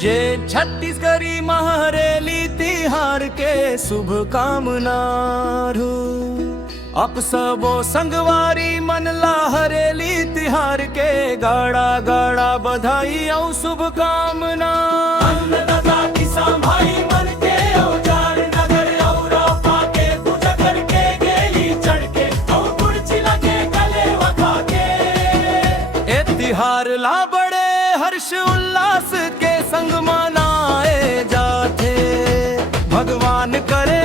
जे छत्तीसगढ़ी महरेली तिहार के शुभ कामना रू अप सबो संगवारी मन ला हरेली तिहार के गाड़ा गाड़ा बधाई और शुभ कामना। अन्नदाता किसान भाई मन के औजार नगर और पाके पूजा करके गेली चढ़ के और गुड़ची लगे गले वखा के ए तिहार ला बड़े हर्ष उल्लास के संग मनाए जाते। भगवान करे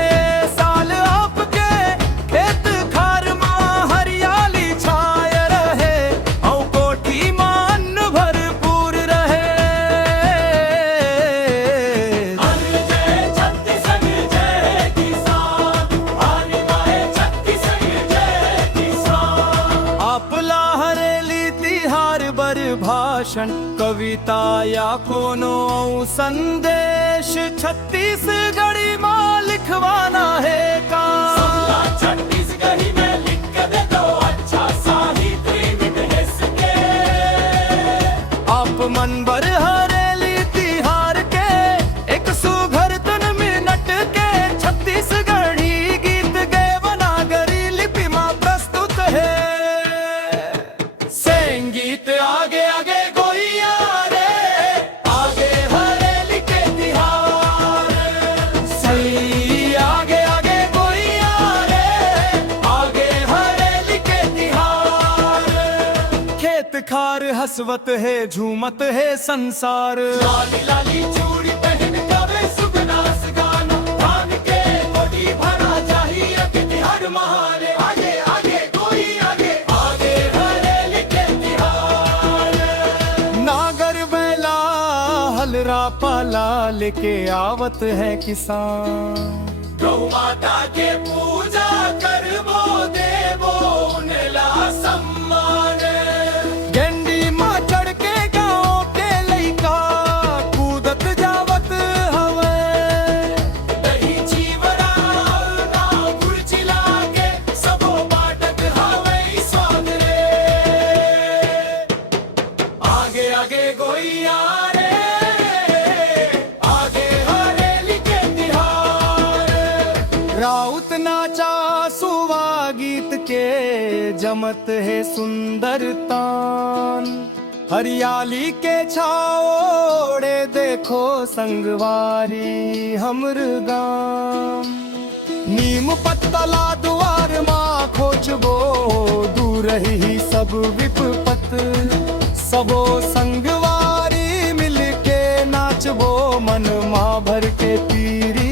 साल आपके खेत खार मां हरियाली छाय रहे और कोठी मान भरपूर रहे। जय छत्तीसगढ़ जय किसान, आने वाले छत्तीसगढ़ जय किसान। आपला हरेली तिहार बर भाषण कविता या कोनो संदेश छत्तीसगढ़ी मां लिखवाना है का। छत्तीसगढ़ी में लिख के दे दो अच्छा साहित्य मिटहेस के। आप मन बर हरेली तिहार के एक सुघर तन मिनट के छत्तीसगढ़ी गीत गे वनागरी लिपि मां प्रस्तुत है। संगीत आगे आगे खार हसवत है झूमत है संसार। लाली लाली चूड़ी पहन गावे सुगनास गाना धान के कोटी भरा चाहिए कि तिहार महारे। आगे आगे कोई आगे आगे हरेली के तिहार। नागर बैला हलरा पाला लेके आवत है किसान। गौ माता के पूजा करबो देवो उनला सम्मान। राउत नाचा सुवा गीत के जमत है सुंदर तान। हरियाली के छाओड़े देखो संगवारी हमर गाम। नीम पत्तला दुआर माँ खोचबो दूर ही सब विपत। सबो संगवारी मिलके नाचबो मन माँ भर के पीरी